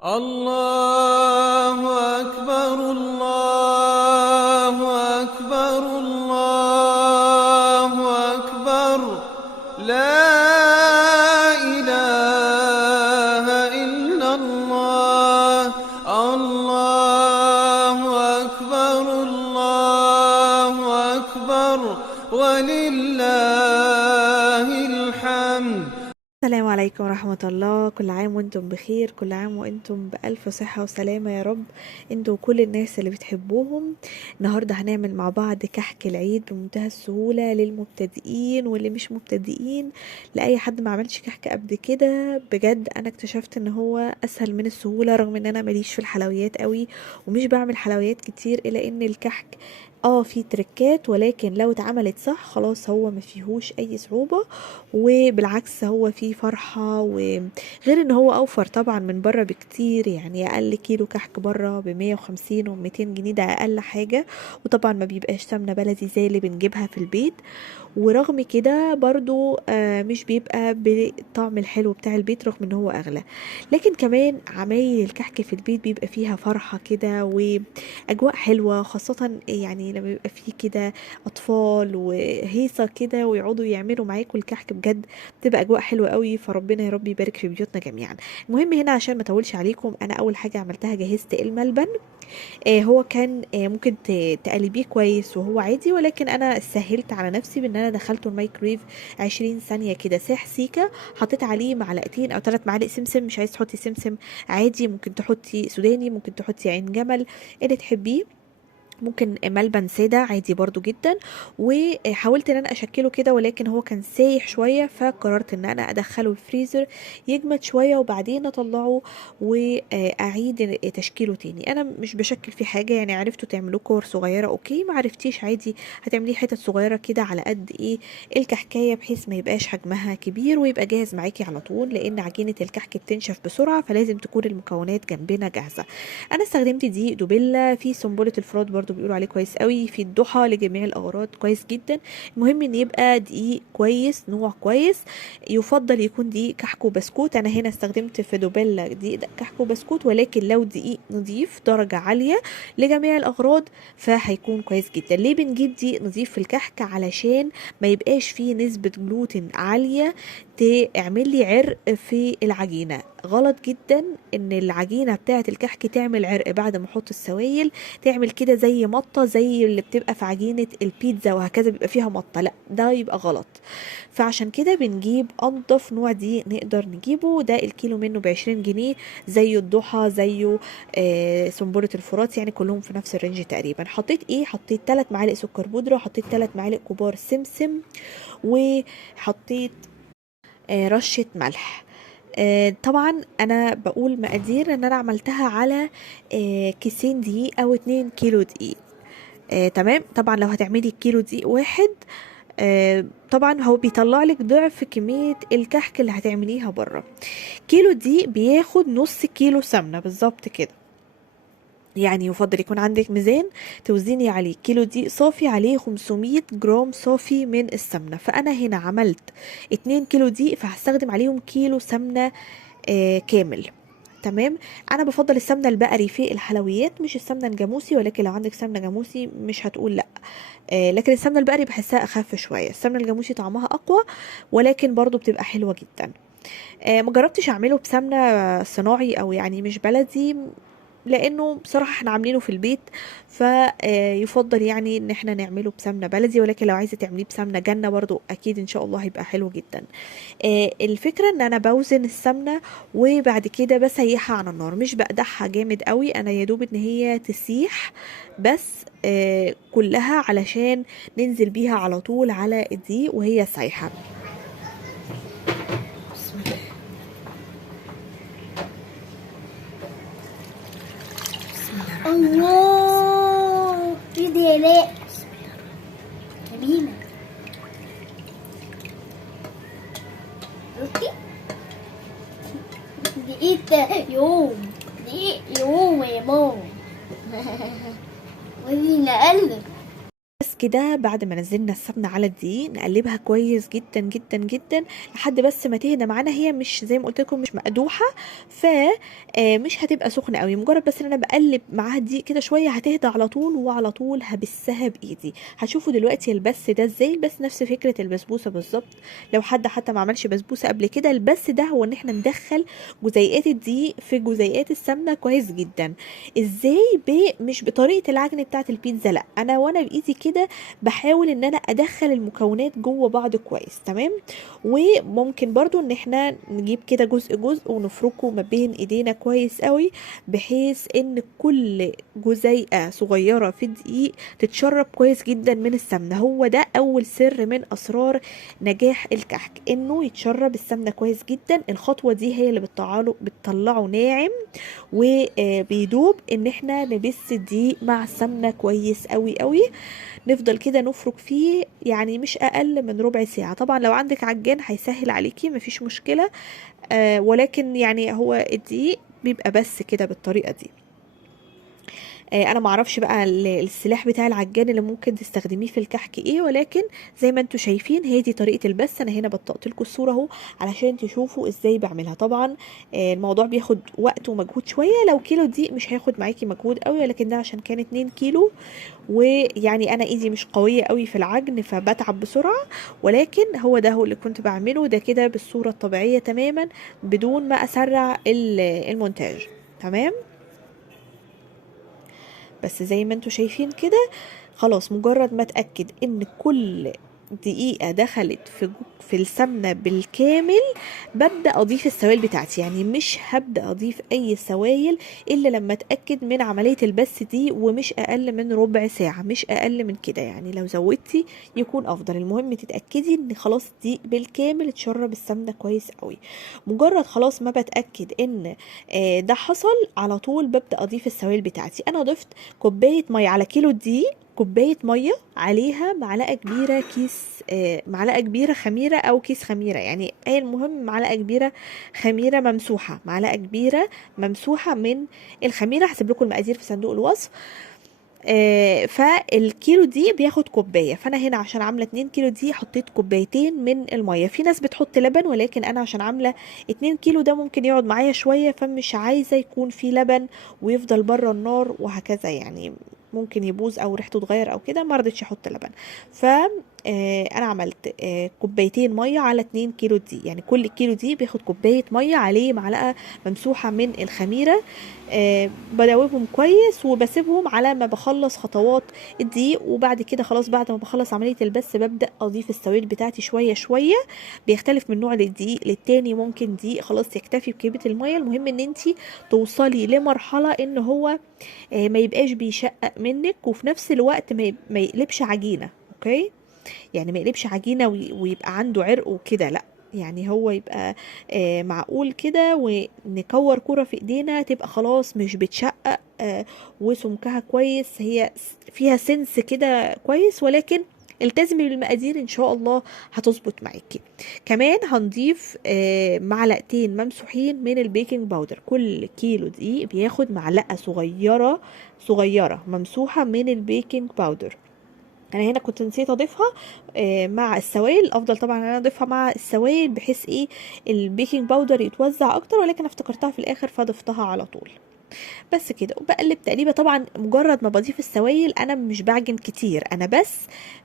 الله أكبر الله أكبر الله أكبر لا إله إلا الله الله أكبر الله أكبر ولله الحمد. السلام عليكم ورحمة الله. كل عام وانتم بخير، كل عام وانتم بألف صحة وسلامة يا رب، انتوا وكل الناس اللي بتحبوهم. النهاردة هنعمل مع بعض كحك العيد بمنتهى السهولة للمبتدئين واللي مش مبتدئين، لأي حد ما عملش كحك قبل كده. بجد انا اكتشفت ان هو اسهل من السهولة، رغم ان انا ماليش في الحلويات قوي ومش بعمل حلويات كتير، الا ان الكحك في تركات، ولكن لو اتعملت صح خلاص هو ما فيهوش اي صعوبة، وبالعكس هو فيه فرحة. وغير ان هو اوفر طبعا من بره بكتير، يعني اقل كيلو كحك بره ب150 و200 جنيه، ده اقل حاجة. وطبعا ما بيبقاش سمنة بلدي زي اللي بنجيبها في البيت، ورغم كده برضو مش بيبقى بالطعم الحلو بتاع البيت رغم ان هو اغلى. لكن كمان عمايل الكحك في البيت بيبقى فيها فرحة كده واجواء حلوة، خاصة يعني لما بيبقى فيه كده اطفال وهيصة كده ويقعدوا يعملوا معاكم الكحك، بجد بتبقى اجواء حلوة قوي. فربنا يا رب يبارك في بيوتنا جميعا. المهم هنا عشان ما اطولش عليكم، انا اول حاجة عملتها جهزت الملبن. هو كان ممكن تقلبيه كويس وهو عادي، ولكن انا سهلت على نفسي بان انا دخلته الميكرويف 20 ثانيه كده، ساح سيكه. حطيت عليه معلقتين او 3 معالق سمسم، مش عايز تحطي سمسم عادي، ممكن تحطي سوداني، ممكن تحطي عين جمل اللي تحبيه، ممكن ملبن ساده عادي برضو جدا. وحاولت ان انا اشكله كده، ولكن هو كان سايح شويه، فقررت ان انا ادخله الفريزر يجمد شويه وبعدين اطلعه واعيد تشكيله تاني. انا مش بشكل فيه حاجه، يعني عرفتوا تعملوه كور صغيره اوكي، ما عرفتيش عادي هتعمليه حتت صغيره كده على قد ايه الكحكايه، بحيث ما يبقاش حجمها كبير ويبقى جاهز معاكي على طول، لان عجينه الكحك بتنشف بسرعه، فلازم تكون المكونات جنبنا جاهزه. انا استخدمت دقيق دوبيلا، في سنبله الفرات برضو بيقولوا عليه كويس قوي، في الضحى لجميع الاغراض كويس جدا. المهم ان يبقى دقيق كويس، نوع كويس. يفضل يكون دقيق كحكو بسكوت، انا هنا استخدمت في دوبيلا دقيق كحكو بسكوت، ولكن لو دقيق نضيف درجه عاليه لجميع الاغراض فهيكون كويس جدا. ليه بنجيب دقيق نضيف في الكحك؟ علشان ما يبقاش فيه نسبه جلوتين عاليه تعمل لي عرق في العجينه. غلط جدا ان العجينه بتاعه الكحك تعمل عرق بعد ما احط السوائل، تعمل كده زي مطه زي اللي بتبقى في عجينه البيتزا وهكذا بيبقى فيها مطه، لا ده يبقى غلط. فعشان كده بنجيب انضف نوع دي نقدر نجيبه، ده الكيلو منه ب20 جنيه، زيه الضحى، زيه سنبله الفرات، يعني كلهم في نفس الرينج تقريبا. حطيت ايه؟ حطيت 3 معالق سكر بودره، حطيت 3 معالق كبار سمسم، وحطيت رشه ملح. طبعا انا بقول مقادير ان انا عملتها على كيسين دقيق او 2 كيلو دقيق. تمام. طبعا لو هتعملي كيلو دقيق واحد، طبعا هو بيطلع لك ضعف كمية الكحك اللي هتعمليها بره. كيلو دقيق بياخد نص كيلو سمنة بالظبط كده، يعني يفضل يكون عندك ميزان توزني عليه. كيلو دقيق صافي عليه 500 جرام صافي من السمنة، فأنا هنا عملت 2 كيلو دقيق فهستخدم عليهم كيلو سمنة كامل. تمام. انا بفضل السمنه البقري في الحلويات مش السمنه الجاموسي، ولكن لو عندك سمنه جاموسي مش هتقول لا. لكن السمنه البقري بحسها اخف شويه، السمنه الجاموسي طعمها اقوى ولكن برضو بتبقى حلوه جدا. ما جربتش اعمله بسمنه صناعي او يعني مش بلدي، لانه بصراحه احنا عاملينه في البيت، فيفضل يعني ان احنا نعمله بسمنه بلدي. ولكن لو عايزه تعمليه بسمنه جنه برضو اكيد ان شاء الله هيبقى حلو جدا. الفكره ان انا بوزن السمنه وبعد كده بسيحها على النار، مش بقدحها جامد قوي، انا يا دوب ان هي تسيح بس كلها، علشان ننزل بيها على طول على الدقيق وهي سايحه. الله في ديالات جميلة. اوكي دقيقة يوم، دقيق يوم يا ماما ودي نقلب. كده بعد ما نزلنا السمنه على الدقيق نقلبها كويس جدا جدا جدا لحد بس ما تهدى معانا. هي مش زي ما قلت لكم مش مقدوحه، ف مش هتبقى سخنه قوي، مجرد بس ان انا بقلب معاها الدقيق كده شويه هتهدى على طول، وعلى طول هبسها بايدي. هتشوفوا دلوقتي البس ده ازاي، البس نفس فكره البسبوسه بالظبط. لو حد حتى ما عملش بسبوسه قبل كده، البس ده هو ان احنا ندخل جزيئات الدقيق في جزيئات السمنه كويس جدا. ازاي؟ مش بطريقه العجن بتاعه البيتزا، لا، انا وانا بايدي كده بحاول ان انا ادخل المكونات جوه بعض كويس. تمام. وممكن برضو ان احنا نجيب كده جزء جزء ونفركه ما بين ايدينا كويس قوي، بحيث ان كل جزيئه صغيره في الدقيق تتشرب كويس جدا من السمنه. هو ده اول سر من اسرار نجاح الكحك، انه يتشرب السمنه كويس جدا. الخطوه دي هي اللي بتطلعه ناعم وبيدوب. ان احنا نبس الدقيق مع السمنه كويس قوي قوي، نفضل كده نفرك فيه يعني مش اقل من ربع ساعه. طبعا لو عندك عجان هيسهل عليكي مفيش مشكله، ولكن يعني هو الدقيق بيبقى بس كده بالطريقه دي. انا معرفش بقى السلاح بتاع العجان اللي ممكن تستخدميه في الكحك ايه، ولكن زي ما انتم شايفين هي دي طريقه البس. انا هنا بطقت لكم الصوره اهو علشان تشوفوا ازاي بعملها. طبعا الموضوع بياخد وقت ومجهود شويه. لو كيلو دي مش هياخد معاكي مجهود قوي، ولكن ده عشان كان 2 كيلو، ويعني انا ايدي مش قويه قوي في العجن فبتعب بسرعه، ولكن هو ده هو اللي كنت بعمله ده كده بالصوره الطبيعيه تماما بدون ما اسرع المونتاج. تمام. بس زي ما انتوا شايفين كده خلاص، مجرد ما اتأكد ان كل دقيقة دخلت في السمنة بالكامل ببدأ اضيف السوائل بتاعتي. يعني مش هبدأ اضيف اي سوائل الا لما اتأكد من عملية البس دي، ومش اقل من ربع ساعة، مش اقل من كده. يعني لو زودتي يكون افضل. المهم تتأكدي ان خلاص دي بالكامل اتشرب السمنة كويس قوي. مجرد خلاص ما بتأكد ان ده حصل، على طول ببدأ اضيف السوائل بتاعتي. انا ضفت كوباية مية على كيلو دقيق، كوباية مية عليها معلقة كبيرة معلقة كبيرة خميرة أو كيس خميرة، يعني أي المهم معلقة كبيرة خميرة ممسوحة، معلقة كبيرة ممسوحة من الخميرة. هسيب لكم المقادير في صندوق الوصف. فالكيلو دي بياخد كوبايه، فانا هنا عشان عامله 2 كيلو دي حطيت كوبايتين من الميه. في ناس بتحط لبن، ولكن انا عشان عامله 2 كيلو ده ممكن يقعد معايا شويه، فمش عايزه يكون في لبن ويفضل بره النار وهكذا، يعني ممكن يبوظ او ريحته تغير او كده، ما رضيتش احط لبن. ف انا عملت كوبايتين ميه على 2 كيلو دي، يعني كل كيلو دي بياخد كوبايه ميه عليه معلقه ممسوحه من الخميره. بدوبهم كويس وبسيبهم على ما بخلص خطوات الدقيق. وبعد كده خلاص بعد ما بخلص عمليه البس ببدا اضيف السوائل بتاعتي شويه شويه. بيختلف من نوع الدقيق للتاني، ممكن دقيق خلاص يكتفي بكميه الميه. المهم ان انت توصلي لمرحله ان هو ما يبقاش بيشقق منك، وفي نفس الوقت ما يقلبش عجينه. اوكي، يعني ما يقلبش عجينه ويبقى عنده عرق وكده، لا، يعني هو يبقى معقول كده، ونكور كرة في ايدينا تبقى خلاص مش بتشقق، وسمكها كويس، هي فيها سنس كده كويس، ولكن التزمي بالمقادير ان شاء الله هتظبط معاكي. كمان هنضيف معلقتين ممسوحين من البيكنج باودر. كل كيلو دقيق بياخد معلقة صغيرة صغيرة ممسوحة من البيكنج باودر. انا هنا كنت نسيت اضيفها مع السوائل. افضل طبعا انا اضيفها مع السوائل بحيث ايه البيكنج باودر يتوزع اكتر، ولكن افتكرتها في الاخر فضفتها على طول. بس كده، وبقلب تقليبه. طبعا مجرد ما بضيف السوائل انا مش بعجن كتير، انا بس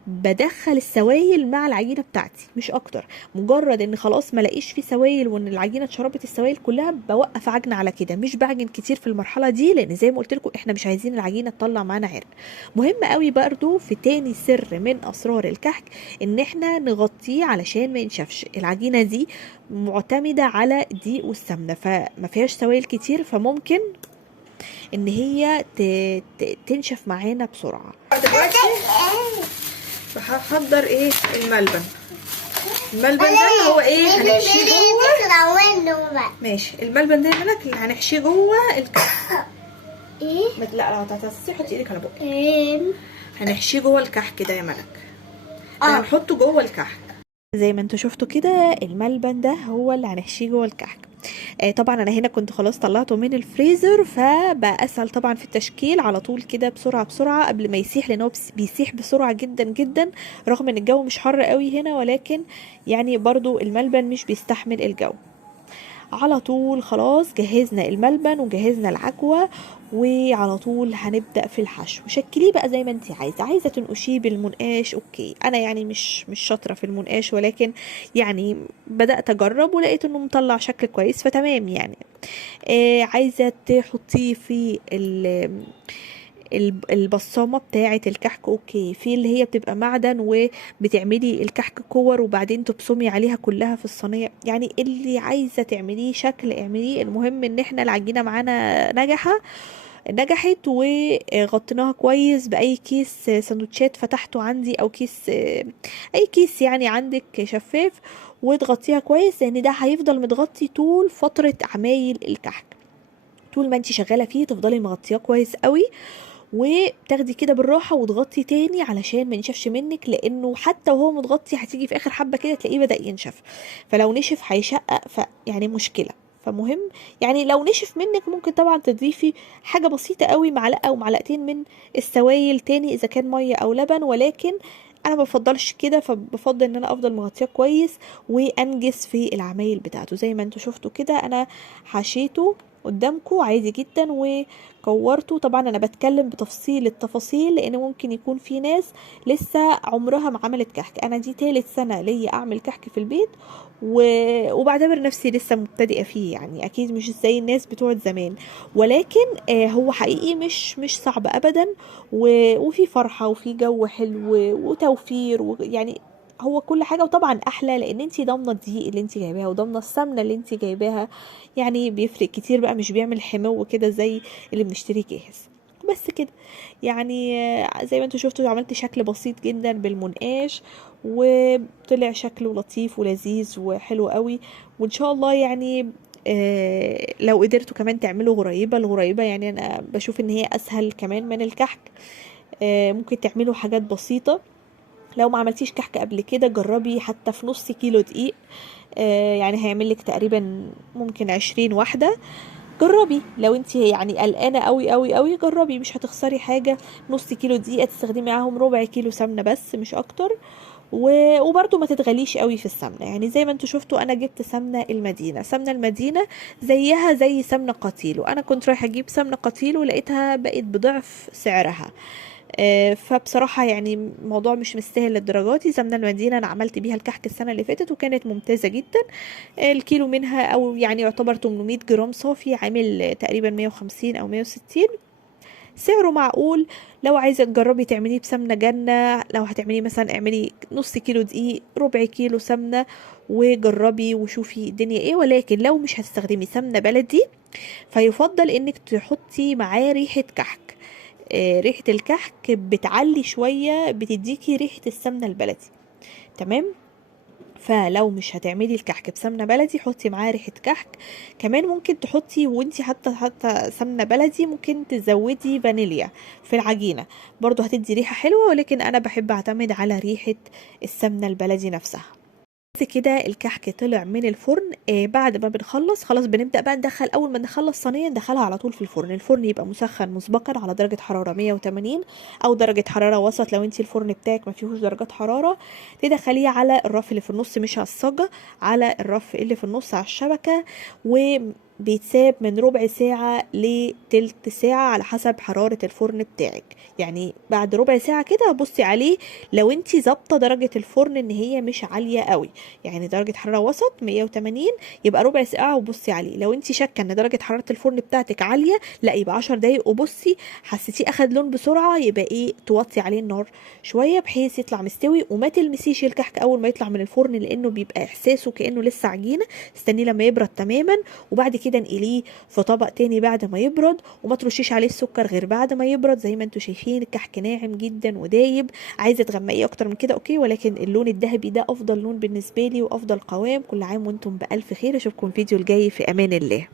بدخل السوائل مع العجينه بتاعتي مش اكتر. مجرد ان خلاص ما لاقيش فيه سوائل وان العجينه اتشربت السوائل كلها بوقف عجن على كده، مش بعجن كتير في المرحله دي، لان زي ما قلت لكم احنا مش عايزين العجينه تطلع معانا عرق. مهم قوي برضو في تاني سر من اسرار الكحك ان احنا نغطيه علشان ما ينشفش. العجينه دي معتمده على الدقيق والسمنه، فما فيهاش سوائل كتير، فممكن ان هي تنشف معانا بسرعه. دلوقتي هحضر ايه الملبن. الملبن ده اللي هو ايه هنحشيه جوه. ماشي، الملبن ده اللي هنحشيه جوه الكحك. ايه؟ لا لو هتعصصي حطي ايدك على بقك. هنحشيه جوه الكحك ده يا ملك، هنحطه جوه الكحك. زي ما انتوا شفتوا كده الملبن ده هو اللي هنحشيه جوه الكحك. طبعا انا هنا كنت خلاص طلعته من الفريزر، فبقى اسهل طبعا في التشكيل على طول كده بسرعه بسرعه قبل ما يسيح، لان هو بيسيح بسرعه جدا جدا رغم ان الجو مش حر قوي هنا، ولكن يعني برضو الملبن مش بيستحمل الجو. على طول خلاص جهزنا الملبن وجهزنا العجوة، وعلى طول هنبدأ في الحشو. شكليه بقى زي ما انت عايزة تنقشيه بالمنقاش اوكي. انا يعني مش شاطرة في المنقاش، ولكن يعني بدأت اجرب ولقيت انه مطلع شكل كويس فتمام يعني. عايزة تحطيه في البصامة بتاعة الكحك اوكي، في اللي هي بتبقى معدن وبتعملي الكحك كور وبعدين تبصمي عليها كلها في الصينية، يعني اللي عايزة تعمليه شكل اعمليه. المهم ان احنا العجينة معانا نجحت وغطيناها كويس بأي كيس سندوتشات فتحته عندي، او كيس اي كيس يعني عندك شفاف، وتغطيها كويس لان ده هيفضل متغطي طول فترة عمايل الكحك. طول ما انت شغالة فيه تفضلي مغطياه كويس قوي، وتاخدي كده بالراحه وتغطي تاني علشان ما ينشفش منك، لانه حتى وهو متغطي هتيجي في اخر حبه كده تلاقيه بدأ ينشف، فلو نشف هيشقق يعني مشكله. فمهم يعني لو نشف منك ممكن طبعا تضيفي حاجه بسيطه قوي، معلقه او معلقتين من السوائل تاني اذا كان ميه او لبن، ولكن انا بفضلش كده، فبفضل ان انا افضل مغطياه كويس وانجز في العمايل بتاعته. زي ما انتوا شفتوا كده انا حشيته قدامكم عادي جدا وكورته. طبعا انا بتكلم بتفصيل التفاصيل لان ممكن يكون في ناس لسه عمرها ما عملت كحك. انا دي تالت سنة ليا اعمل كحك في البيت وبعتبر نفسي لسه مبتدئة فيه، يعني اكيد مش زي الناس بتوع زمان، ولكن هو حقيقي مش صعب ابدا، وفي فرحة وفي جو حلو وتوفير يعني هو كل حاجه. وطبعا احلى لان انت ضامنه الدقيق اللي انت جايباها وضامنه السمنه اللي انت جايباها، يعني بيفرق كتير بقى، مش بيعمل حمو كده زي اللي بنشتريه جاهز. بس كده يعني زي ما انتوا شفتوا عملت شكل بسيط جدا بالمنقاش وطلع شكله لطيف ولذيذ وحلو قوي. وان شاء الله يعني لو قدرتوا كمان تعملوا الغريبة يعني انا بشوف ان هي اسهل كمان من الكحك. ممكن تعملوا حاجات بسيطة. لو ما عملتيش كحك قبل كده جربي حتى في نص كيلو دقيق، يعني هيعمل لك تقريبا ممكن 20 واحدة. جربي لو انت يعني قلقانه قوي قوي قوي، جربي مش هتخسري حاجه. نص كيلو دقيقه تستخدمي معاهم ربع كيلو سمنه بس مش اكتر، وبرده ما تتغليش قوي في السمنه. يعني زي ما انتوا شفتوا انا جبت سمنه المدينه زيها زي سمنه قتيل، وانا كنت رايحه اجيب سمنه قتيل ولقيتها بقت بضعف سعرها. فبصراحة يعني الموضوع مش مستاهل للدرجات. سمنة المدينة أنا عملت بيها الكحك السنة اللي فاتت وكانت ممتازة جدا. الكيلو منها أو يعني يعتبر 800 جرام صافي عامل تقريبا 150 أو 160، سعره معقول. لو عايزة تجربي تعمليه بسمنة جنة، لو هتعملي مثلا اعملي نص كيلو دقيق ربع كيلو سمنة وجربي وشوفي الدنيا ايه. ولكن لو مش هتستخدمي سمنة بلدي فيفضل انك تحطي معاه ريحة كحك. ريحة الكحك بتعلي شوية، بتديكي ريحة السمنة البلدي. تمام. فلو مش هتعملي الكحك بسمنة بلدي حطي معاه ريحة كحك. كمان ممكن تحطي وانتي حتى سمنة بلدي ممكن تزودي فانيليا في العجينة، برضو هتدي ريحة حلوة، ولكن انا بحب اعتمد على ريحة السمنة البلدي نفسها. بس كده الكحك طلع من الفرن. بعد ما بنخلص خلاص بنبدأ بقى ندخل، اول ما نخلص صينية ندخلها على طول في الفرن. الفرن يبقى مسخن مسبقا على درجة حرارة 180 او درجة حرارة وسط. لو انتي الفرن بتاعك ما فيهوش درجات حرارة تدخليه على الرف اللي في النص، مش على الصاجة، على الرف اللي في النص على الشبكة، وبيتساب من ربع ساعة لتلت ساعة على حسب حرارة الفرن بتاعك. يعني بعد ربع ساعة كده بصي عليه، لو انتي ظابطة درجة الفرن ان هي مش عالية قوي، يعني درجة حرارة وسط 180، يبقى ربع ساعة وبصي عليه. لو انت شاكة ان درجة حرارة الفرن بتاعتك عالية لا يبقى 10 دقايق وبصي، حسيتيه اخد لون بسرعة يبقى ايه توطي عليه النار شوية بحيث يطلع مستوي. وما تلمسيش الكحك اول ما يطلع من الفرن لانه بيبقى احساسه كأنه لسه عجينة. استنيه لما يبرد تماما وبعد كده انقليه في طبق تاني بعد ما يبرد، وما ترشيش عليه السكر غير بعد ما يبرد. زي ما انتوا شايفين الكحك ناعم جدا ودايب. عايزة تغمقيه اكتر من كده اوكي، ولكن اللون الذهبي ده افضل لون بالنسبة لي وافضل قوام. كل عام وانتم بألف خير. اشوفكم الفيديو الجاي في امان الله.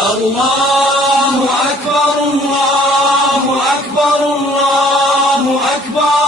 الله أكبر الله أكبر الله أكبر.